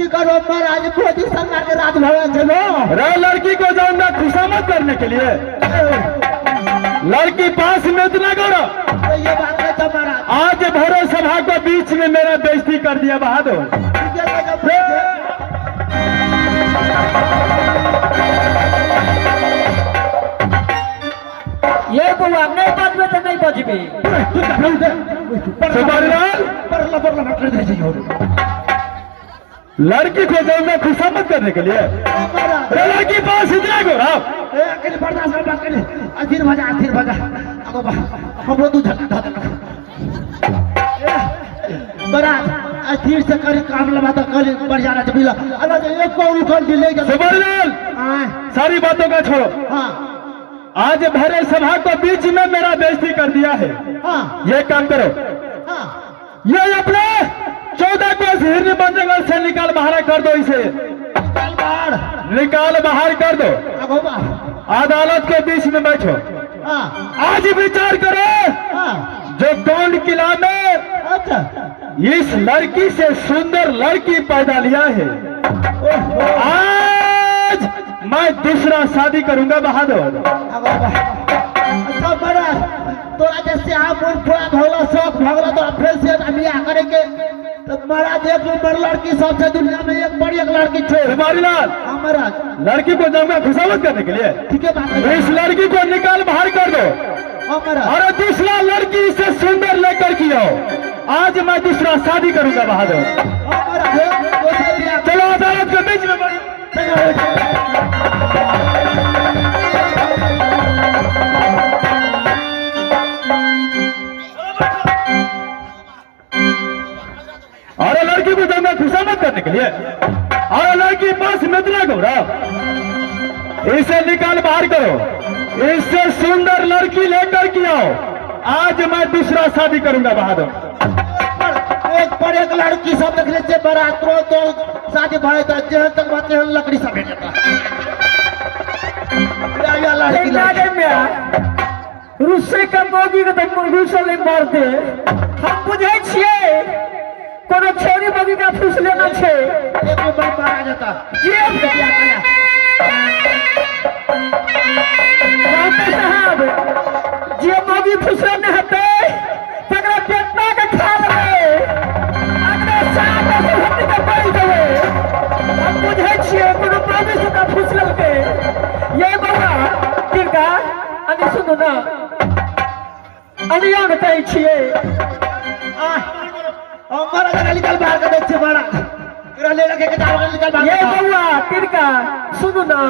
की करो महाराज मोदी सरकार के राज भवन चलो रे लड़की को जाऊंगा खुशामद करने के लिए। लड़की पास में इतना करो तो ये बात है तो महाराज आज भरे सभा को बीच में मेरा बेइज्जती कर दिया बहादुर। ये बुआ नहीं बजबे तो नहीं बजबे लड़की को जाऊंगा खुशामद करने के लिए। लड़की पास इतना करो अधीर भजा हम लोग बरात अधीर से करी काम लगा तो कल बढ़ जाना चाहिए। अलग एक को उठल दिले सारी बातों का छोड़ो। हाँ आज भरे सभा को बीच में मेरा बेइज्जती कर दिया है। हाँ ये काम करो हाँ ये अपने 14 को हिरनी बन जंगल से निकाल बाहर कर दो। इसे निकाल बाहर कर दो। अदालत के बीच में बैठो। आज विचार करो जो कौन किला में अच्छा इस लड़की से सुंदर लड़की पैदा लिया है। आज मैं दूसरा शादी करूंगा बहादुर। अच्छा बड़ा तोरा जैसे आप थोड़ा भोला शौक भगला तो फिर से बियाह करेंगे तो महाराज एक नंबर लड़की सबसे दुनिया में एक बड़ी एक लड़की छे हमारी लाल महाराज लड़की को जाऊंगा खुशामद करने के लिए। ठीक है बात है इस लड़की को निकाल बाहर कर दो महाराज। और दूसरा लड़की से सुंदर लेकर की आओ। आज मैं दूसरा शादी करूंगा बहादुर। चलो अदालत के बीच में और लड़की को जाऊंगा खुशामद करने के लिए। और लड़की पास में इतना गौरव इसे निकाल बाहर करो। इससे सुंदर लड़की लेकर की आओ। आज मैं दूसरा शादी करूंगा बहादुर। एक पर एक लड़की सब देखने से बरातरों तो शादी भाई तो जहन तक बातें हम लकड़ी सब भेजता रूसे का मोगी के तो रूसे ले मारते हम बुझे छिए कोनो छोरी मोगी का फूस लेना छे एक बार मारा जाता ये साहब जे मोगी फूस लेने हते तकरा पेटना के खा ले अगले साथ से हम के बैठ गए। हम बुझे छिए कोनो मोगी से का फूस लेके ये बाबा तिरका अनि सुनो ना अनिया बताई छिए हमारा जरा निकल बाहर कर दे बड़ा तेरा ले रखे के दाल निकल बाहर ये बउआ तिरका सुनो ना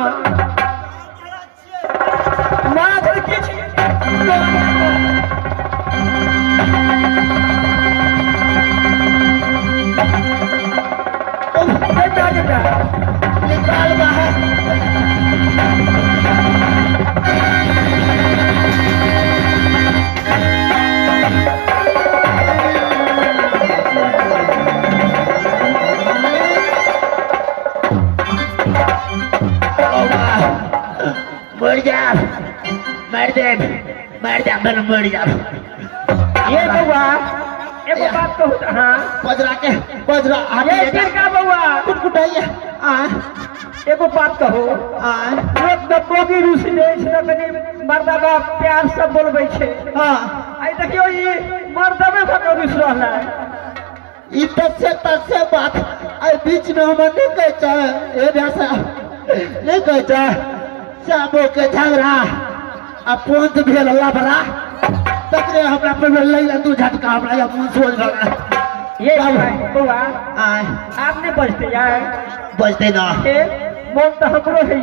मां घर की छी निकाल बाहर मर जा मर जा। ये बउआ एगो बात कहू हां बजरा ये तिरका बउआ कुटकुटाइए एगो बात कहो लोग तो मोगी रूस ले छै कनी मर्दा बा प्यार से बोलबै छै। हां आई देखियो ई मर्दा में भको रूस रहला ई तसे बात आई बीच में हम नहीं कहता ए भाषा नहीं कहता साबो के झगड़ा आ पोंत भेल लबरा तकरे हमरा पर लैला तू झटका हमरा या मुंह सोच लगा ये बउआ आय आपने बजते यार बजते ना मन तो हमरो है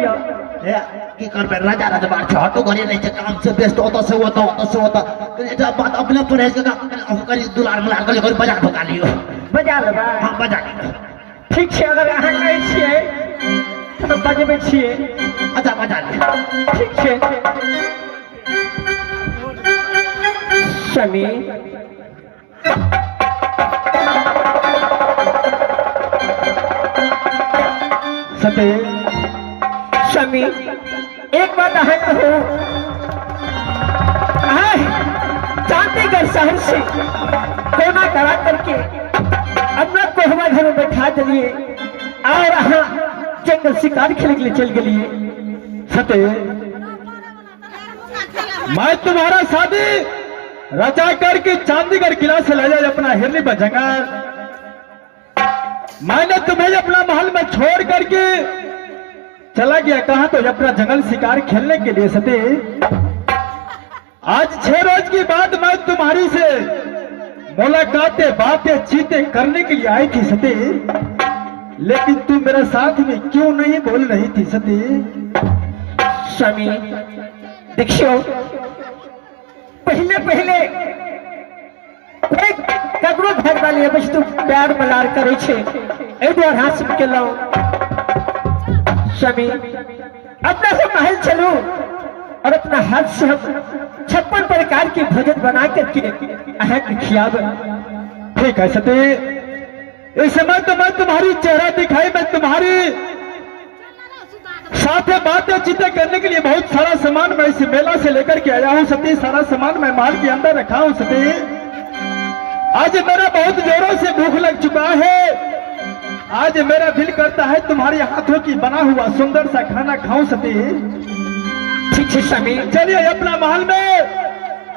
ए की करबे राजा राजबार छ हटो घरे नहीं छै काम से व्यस्त होता से होता एटा बात अपने पर है का हम करी दुलार मुलार कर बाजार भगा लियो बजा लेबा हां बजा लियो ठीक छै अगर अहाँ कहै छियै तो बजबै छियै अच्छा बजा लियो ठीक छै शमी सते शमी एक बात है कहो चांदीगढ़ शहर से कोना करा करके अमृत को हमारे घर में बैठा दिए और अहाँ जंगल शिकार खेले के लिए चल गलिए। सते मैं तुम्हारा शादी रचा करके चांदीगढ़ किला से ले जाए अपना हिरनी पर जंगल। मैंने तुम्हें अपना महल में छोड़ करके चला गया कहा तो अपना जंगल शिकार खेलने के लिए। सती आज 6 रोज की बाद मैं तुम्हारी से मुलाकातें बातें चीतें करने के लिए आई थी सती, लेकिन तुम मेरे साथ में क्यों नहीं बोल रही थी सती? स्वामी देखियो, पहले पहले कोई ककरो घर वाली वस्तु प्यार मलार करे छे ए द्वार हासिल केलौ। स्वामी अपना से महल चलो और अपना हाथ से हम 56 प्रकार के भोजन बना करके अहाँ के खियाब। ठीक है सती, इस समय तो मैं तुम्हारी चेहरा दिखाई, मैं तुम्हारी साथ बातें चीतें करने के लिए बहुत सारा सामान मैं इस मेला से लेकर के आया हूँ सती। सारा सामान मैं महल के अंदर रखा हूँ सती। आज मेरा बहुत जोरों से भूख लग चुका है। आज मेरा दिल करता है तुम्हारे हाथों की बना हुआ सुंदर सा खाना खाऊं सती। ठीक है स्वामी, चलिए अपना महल में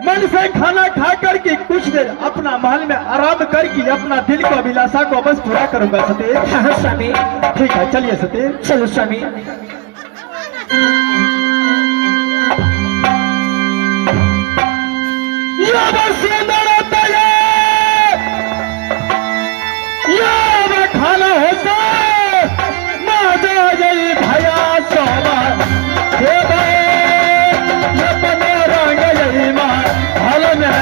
मन से खाना खा करके कुछ देर अपना महल में आराम करके अपना दिल को अभिलाषा को बस पूरा करूंगा सती। हाँ स्वामी, ठीक है चलिए सती। चलो स्वामी। खाना होता भैया सोमा रंग हल में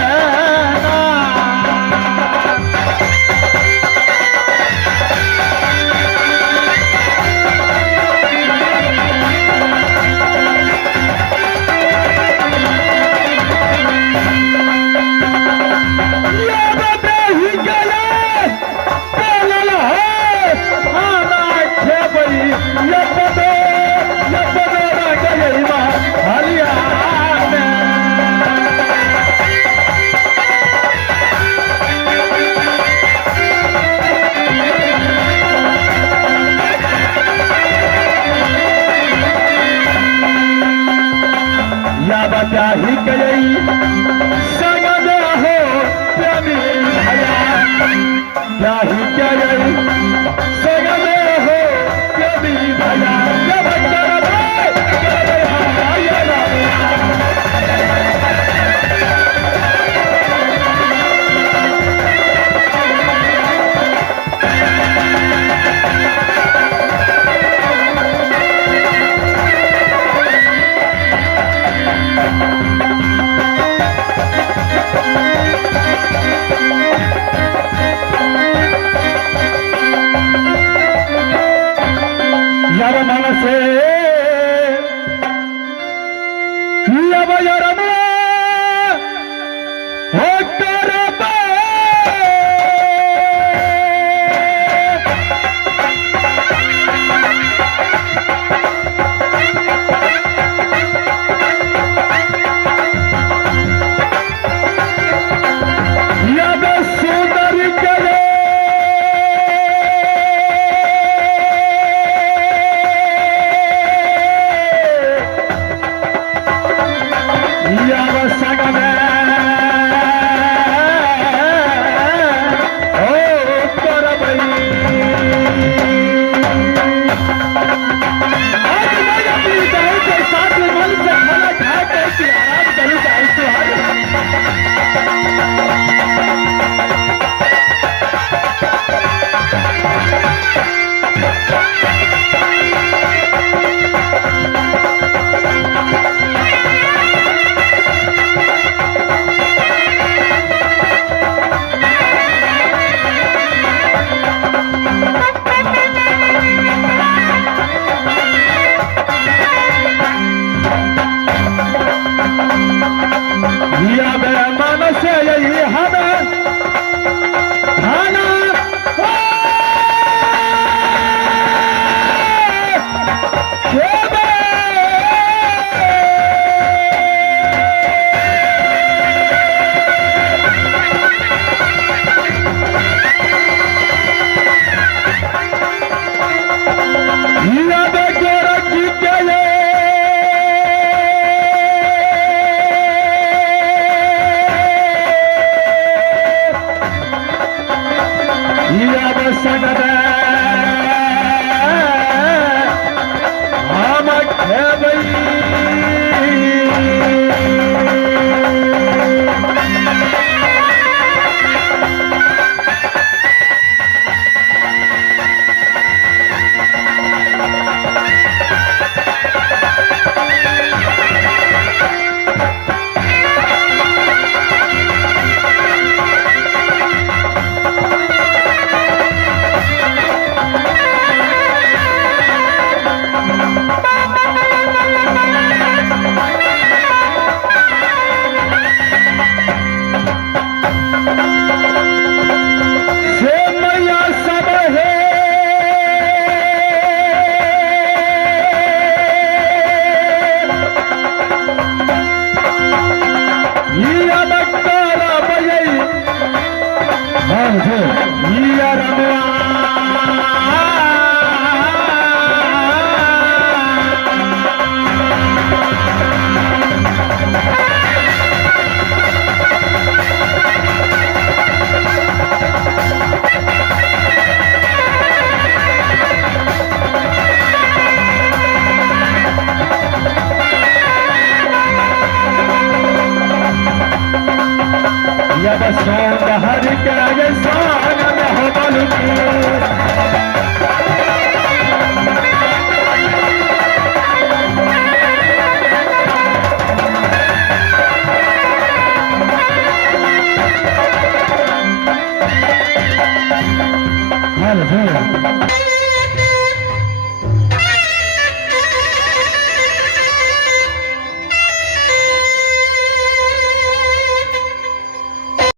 ही गई संग में हो प्रेमी भैया, क्या ही गई संग में हो प्रेमी भैया। दे हम खेबई हर के सान में हो बलुकी Hallelujah.